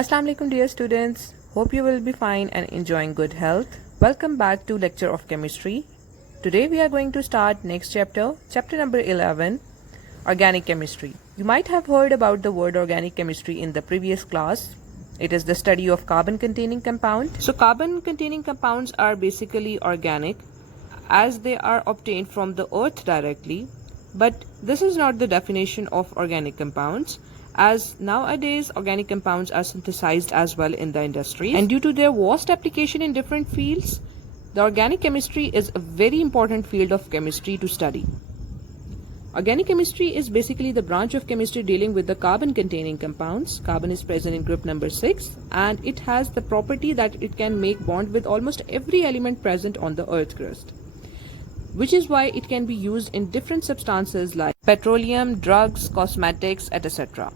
Assalamu alaikum dear students. Hope you will be fine and enjoying good health. Welcome back to lecture of chemistry. Today we are going to start next chapter number 11, organic chemistry. You might have heard about the word organic chemistry in the previous class. It is the study of carbon containing compound. So carbon containing compounds are basically organic as they are obtained from the earth directly, but this is not the definition of organic compounds, as nowadays organic compounds are synthesized as well in the industry, and due to their vast application in different fields, the organic chemistry is a very important field of chemistry to study. Organic chemistry is basically the branch of chemistry dealing with the carbon containing compounds. Carbon is present in group number 6 and it has the property that it can make bond with almost every element present on the earth crust, which is why it can be used in different substances like petroleum, drugs, cosmetics, etc.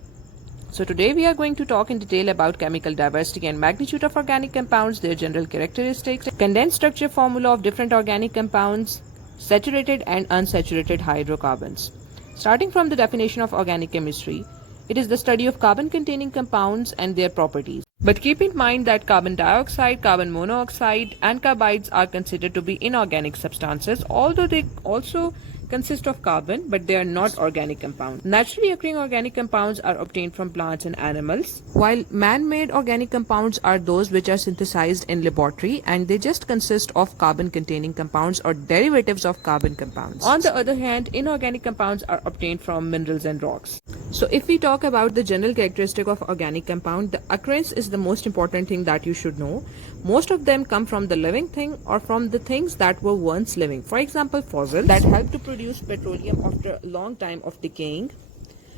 So today we are going to talk in detail about chemical diversity and magnitude of organic compounds, their general characteristics, condensed structure formula of different organic compounds, saturated and unsaturated hydrocarbons. Starting from the definition of organic chemistry, it is the study of carbon containing compounds and their properties. But keep in mind that carbon dioxide, carbon monoxide and carbides are considered to be inorganic substances, although they also consist of carbon, but they are not organic compounds. Naturally occurring organic compounds are obtained from plants and animals, while man-made organic compounds are those which are synthesized in laboratory and they just consist of carbon-containing compounds or derivatives of carbon compounds. On the other hand, inorganic compounds are obtained from minerals and rocks. So if we talk about the general characteristic of organic compound, the occurrence is the most important thing that you should know. Most of them come from the living thing or from the things that were once living. For example, fossils that help to produce petroleum after a long time of decaying.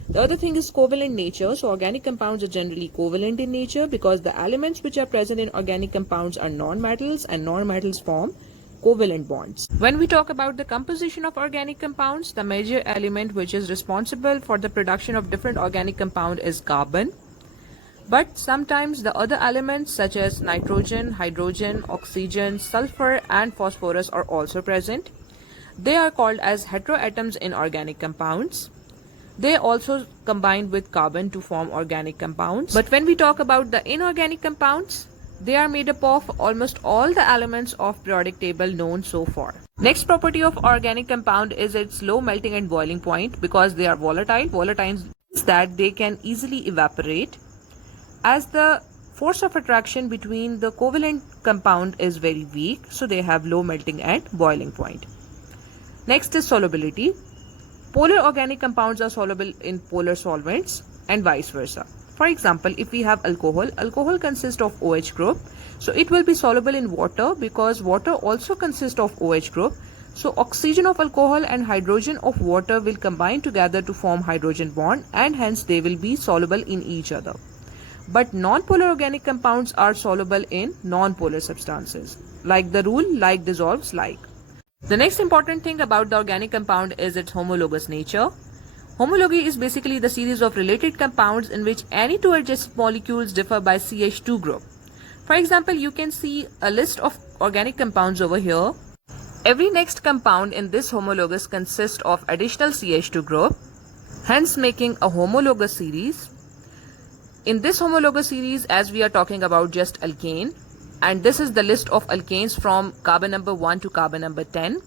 The other thing is covalent nature. So organic compounds are generally covalent in nature because the elements which are present in organic compounds are non-metals and non-metals form covalent bonds. When we talk about the composition of organic compounds, the major element which is responsible for the production of different organic compound is carbon. But sometimes the other elements such as nitrogen, hydrogen, oxygen, sulfur and phosphorus are also present. They are called as heteroatoms in organic compounds. They also combine with carbon to form organic compounds. But when we talk about the inorganic compounds, they are made up of almost all the elements of periodic table known so far. Next property of organic compound is its low melting and boiling point because they are volatile. Volatile means that they can easily evaporate, as the force of attraction between the covalent compound is very weak, so they have low melting and boiling point. Next is solubility. Polar organic compounds are soluble in polar solvents and vice versa. For example, if we have alcohol consists of OH group, so it will be soluble in water because water also consists of OH group. So oxygen of alcohol and hydrogen of water will combine together to form hydrogen bond and hence they will be soluble in each other. But non-polar organic compounds are soluble in non-polar substances. Like the rule, like dissolves like. The next important thing about the organic compound is its homologous nature. Homology is basically the series of related compounds in which any two adjacent molecules differ by CH2 group. For example, you can see a list of organic compounds over here. Every next compound in this homologous consists of additional CH2 group, hence making a homologous series. In this homologous series, as we are talking about just alkane, and this is the list of alkanes from carbon number 1 to carbon number 10.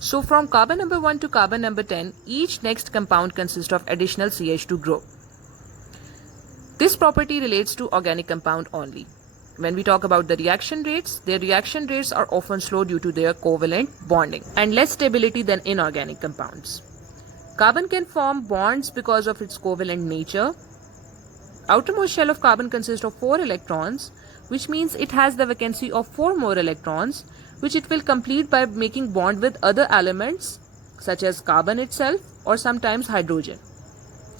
So from carbon number 1 to carbon number 10, each next compound consists of additional CH2 group. This property relates to organic compound only. When we talk about the reaction rates, their reaction rates are often slow due to their covalent bonding and less stability than inorganic compounds. Carbon can form bonds because of its covalent nature. Outermost shell of carbon consists of 4 electrons, which means it has the vacancy of 4 more electrons, which it will complete by making bond with other elements such as carbon itself or sometimes hydrogen.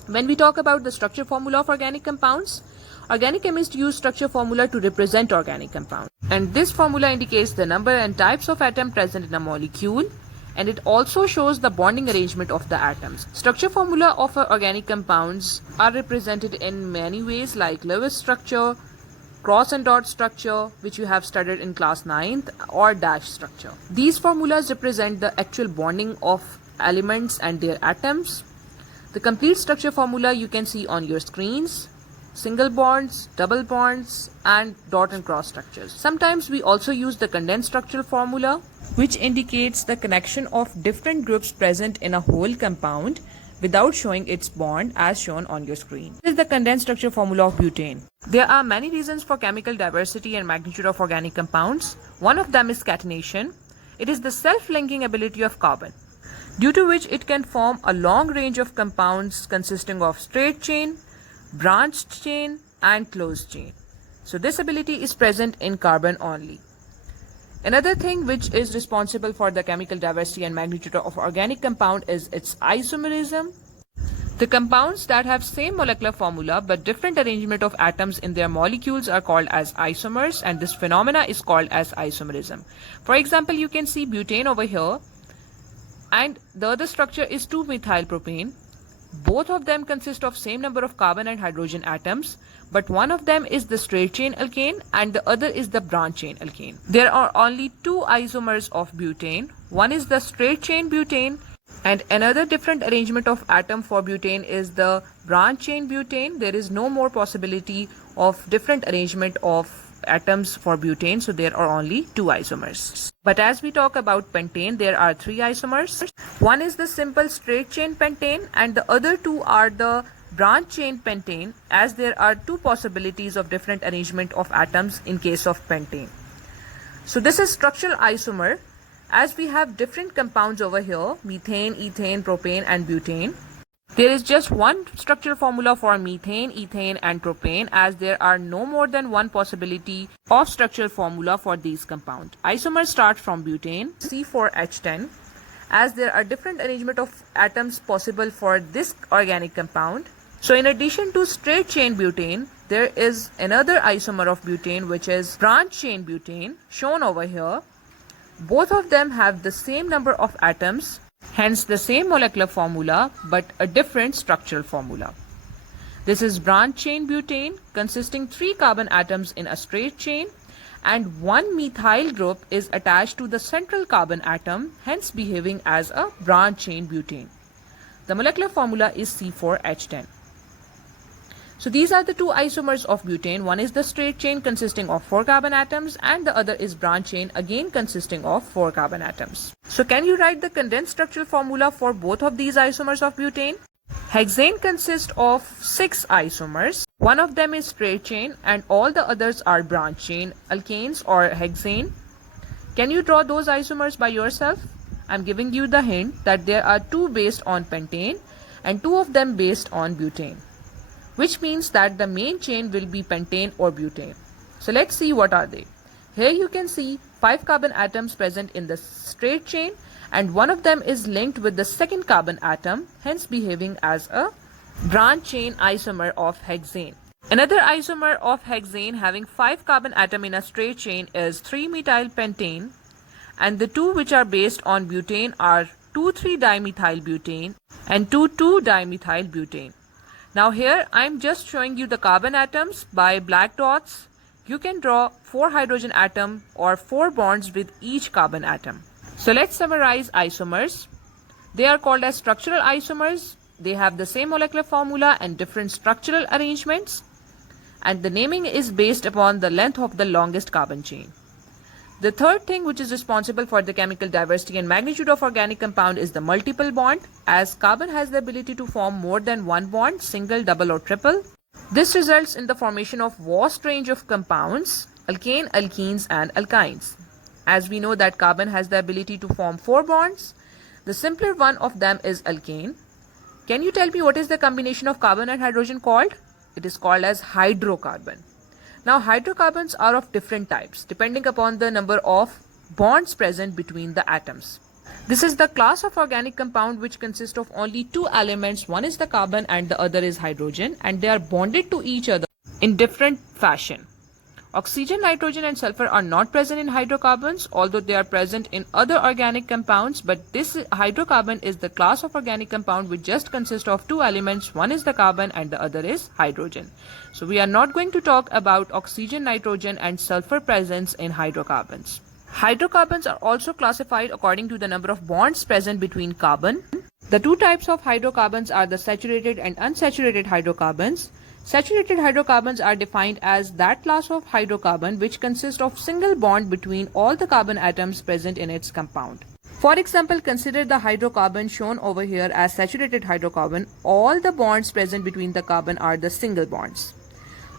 When we talk about the structure formula of organic compounds, organic chemists use structure formula to represent organic compound. And this formula indicates the number and types of atom present in a molecule, and it also shows the bonding arrangement of the atoms. Structure formula of organic compounds are represented in many ways like Lewis structure, cross and dot structure, which you have studied in class 9th, or dash structure. These formulas represent the actual bonding of elements and their atoms. The complete structure formula you can see on your screens. single bonds, double bonds, and dot and cross structures. Sometimes we also use the condensed structural formula, which indicates the connection of different groups present in a whole compound without showing its bond as shown on your screen. This is the condensed structure formula of butane. There are many reasons for chemical diversity and magnitude of organic compounds. One of them is catenation. It is the self-linking ability of carbon, due to which it can form a long range of compounds consisting of straight chain, branched chain, and closed chain. So this ability is present in carbon only. Another thing which is responsible for the chemical diversity and magnitude of organic compound is its isomerism. The compounds that have same molecular formula but different arrangement of atoms in their molecules are called as isomers, and this phenomena is called as isomerism. For example, you can see butane over here, and the other structure is 2-methylpropane. Both of them consist of same number of carbon and hydrogen atoms, but one of them is the straight chain alkane and the other is the branch chain alkane. There are only two isomers of butane. One is the straight chain butane, and another different arrangement of atom for butane is the branch chain butane. There is no more possibility of different arrangement of atoms for butane, so there are only two isomers. But as we talk about pentane, there are three isomers. One is the simple straight chain pentane and the other two are the branch chain pentane, as there are two possibilities of different arrangement of atoms in case of pentane. So this is structural isomer, as we have different compounds over here: methane, ethane, propane, and butane. There is just one structural formula for methane, ethane, and propane, as there are no more than one possibility of structural formula for these compounds. Isomers start from butane, C4H10, as there are different arrangement of atoms possible for this organic compound. So in addition to straight chain butane, there is another isomer of butane, which is branch chain butane, shown over here. Both of them have the same number of atoms, hence the same molecular formula but a different structural formula. This is branch chain butane, consisting 3 carbon atoms in a straight chain, and one methyl group is attached to the central carbon atom, hence behaving as a branch chain butane. The molecular formula is C4H10. So these are the two isomers of butane. One is the straight chain consisting of 4 carbon atoms and the other is branch chain, again consisting of 4 carbon atoms. So can you write the condensed structural formula for both of these isomers of butane? Hexane consists of 6 isomers. One of them is straight chain and all the others are branch chain alkanes or hexane. Can you draw those isomers by yourself? I'm giving you the hint that there are 2 based on pentane and 2 of them based on butane, which means that the main chain will be pentane or butane. So let's see what are they. Here you can see 5 carbon atoms present in the straight chain and one of them is linked with the second carbon atom, hence behaving as a branch chain isomer of hexane. Another isomer of hexane having 5 carbon atom in a straight chain is 3-methylpentane, and the two which are based on butane are 2,3-dimethylbutane and 2,2-dimethylbutane. Now here I am just showing you the carbon atoms by black dots. You can draw 4 hydrogen atom or 4 bonds with each carbon atom. So let's summarize isomers. They are called as structural isomers. They have the same molecular formula and different structural arrangements, and the naming is based upon the length of the longest carbon chain. The third thing which is responsible for the chemical diversity and magnitude of organic compound is the multiple bond, as carbon has the ability to form more than one bond, single, double or triple. This results in the formation of vast range of compounds, alkane, alkenes and alkynes. As we know that carbon has the ability to form 4 bonds, the simpler one of them is alkane. Can you tell me what is the combination of carbon and hydrogen called? It is called as hydrocarbon. Now hydrocarbons are of different types depending upon the number of bonds present between the atoms. This is the class of organic compound which consists of only 2 elements. One is the carbon and the other is hydrogen, and they are bonded to each other in different fashion. Oxygen, nitrogen and sulfur are not present in hydrocarbons, although they are present in other organic compounds, but this hydrocarbon is the class of organic compound which just consists of 2 elements. One is the carbon and the other is hydrogen. So we are not going to talk about oxygen, nitrogen and sulfur presence in hydrocarbons. Hydrocarbons are also classified according to the number of bonds present between carbon. The 2 types of hydrocarbons are the saturated and unsaturated hydrocarbons. Saturated hydrocarbons are defined as that class of hydrocarbon which consists of single bond between all the carbon atoms present in its compound. For example, consider the hydrocarbon shown over here as saturated hydrocarbon. All the bonds present between the carbon are the single bonds.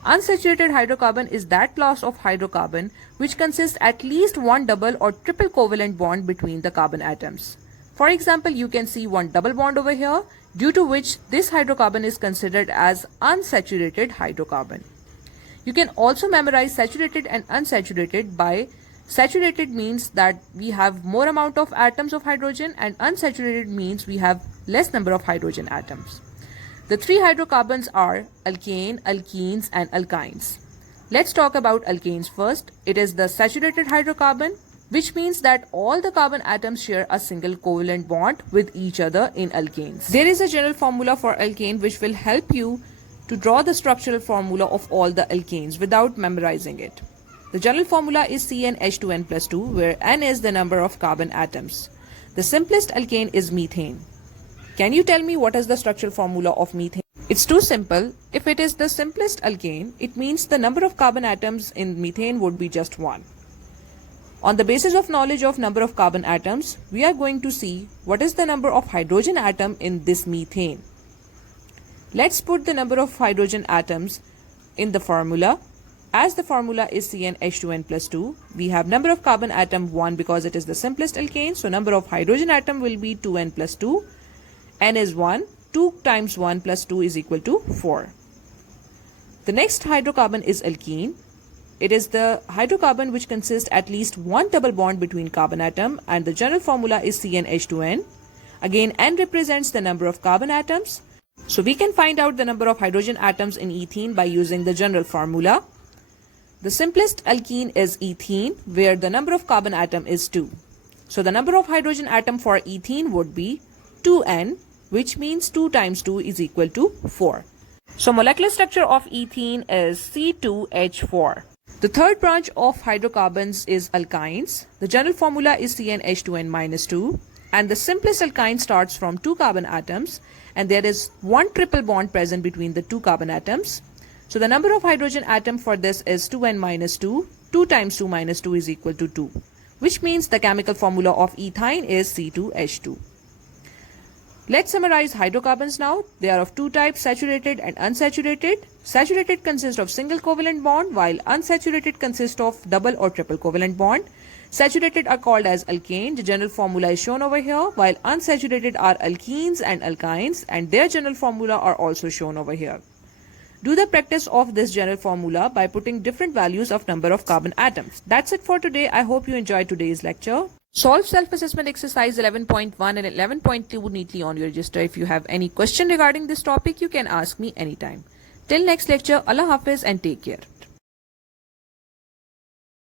Unsaturated hydrocarbon is that class of hydrocarbon which consists at least one double or triple covalent bond between the carbon atoms. For example, you can see one double bond over here, due to which this hydrocarbon is considered as unsaturated hydrocarbon. You can also memorize saturated and unsaturated by saturated means that we have more amount of atoms of hydrogen, and unsaturated means we have less number of hydrogen atoms. The three hydrocarbons are alkane, alkenes and alkynes. Let's talk about alkanes first. It is the saturated hydrocarbon, which means that all the carbon atoms share a single covalent bond with each other in alkanes. There is a general formula for alkane which will help you to draw the structural formula of all the alkanes without memorizing it. The general formula is CnH2n plus 2, where N is the number of carbon atoms. The simplest alkane is methane. Can you tell me what is the structural formula of methane? It's too simple. If it is the simplest alkane, it means the number of carbon atoms in methane would be just 1. On the basis of knowledge of number of carbon atoms, we are going to see what is the number of hydrogen atom in this methane. Let's put the number of hydrogen atoms in the formula. As the formula is CnH2n plus 2, we have number of carbon atom 1 because it is the simplest alkane. So number of hydrogen atom will be 2n plus 2. N is 1. 2 times 1 plus 2 is equal to 4. The next hydrocarbon is alkene. It is the hydrocarbon which consists at least one double bond between carbon atom, and the general formula is CnH2n. Again, N represents the number of carbon atoms. So we can find out the number of hydrogen atoms in ethene by using the general formula. The simplest alkene is ethene, where the number of carbon atom is 2. So the number of hydrogen atom for ethene would be 2n, which means 2 times 2 is equal to 4. So molecular structure of ethene is C2H4. The third branch of hydrocarbons is alkynes. The general formula is CnH2n minus 2, and the simplest alkyne starts from 2 carbon atoms, and there is one triple bond present between the 2 carbon atoms. So the number of hydrogen atom for this is 2n minus 2. 2 times 2 minus 2 is equal to 2, which means the chemical formula of ethyne is C2H2. Let's summarize hydrocarbons now. They are of two types, saturated and unsaturated. Saturated consists of single covalent bond, while unsaturated consists of double or triple covalent bond. Saturated are called as alkane. The general formula is shown over here, while unsaturated are alkenes and alkynes, and their general formula are also shown over here. Do the practice of this general formula by putting different values of number of carbon atoms. That's it for today. I hope you enjoyed today's lecture. Solve self-assessment exercise 11.1 and 11.2 neatly on your register. If you have any question regarding this topic, you can ask me anytime. Till next lecture, Allah Hafiz and take care.